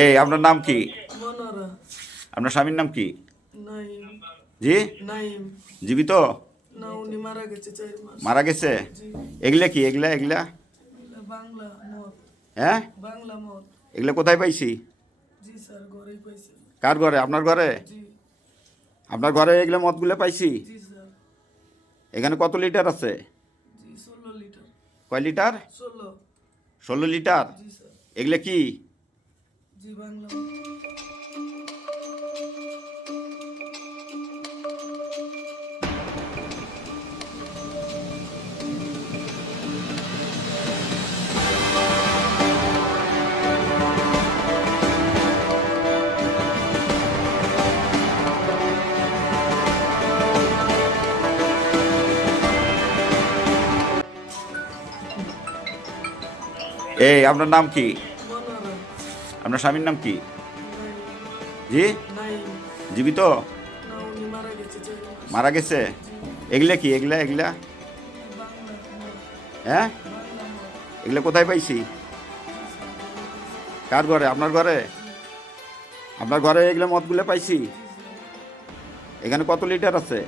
এই আপনার নাম কি? আপনার স্বামীর নাম কি? জি? জীবিত? মারা গেছে এগুলা কি? এগুলা এগুলা? হ্যাঁ? এগুলা কোথায় পাইছি? কার ঘরে? আপনার ঘরে? আপনার ঘরে এগুলো মদগুলো পাইছি? এখানে কত লিটার আছে? কয় লিটার? ষোলো। লিটার? এগুলা কি? এই, আপনার নাম কি? আপনার স্বামীর নাম কি? জি? জীবিত? মারা গেছে? এগুলা কি? এগুলা এগুলা? হ্যাঁ? এগুলা কোথায় পাইছি? কার ঘরে? আপনার ঘরে? আপনার ঘরে এগুলো মদগুলো পাইছি? এখানে কত লিটার আছে?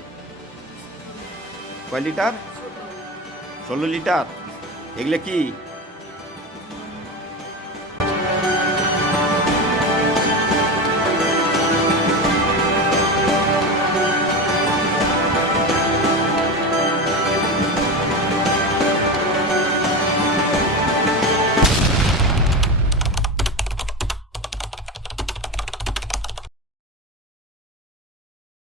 কয় লিটার? ষোলো লিটার। এগুলো কি?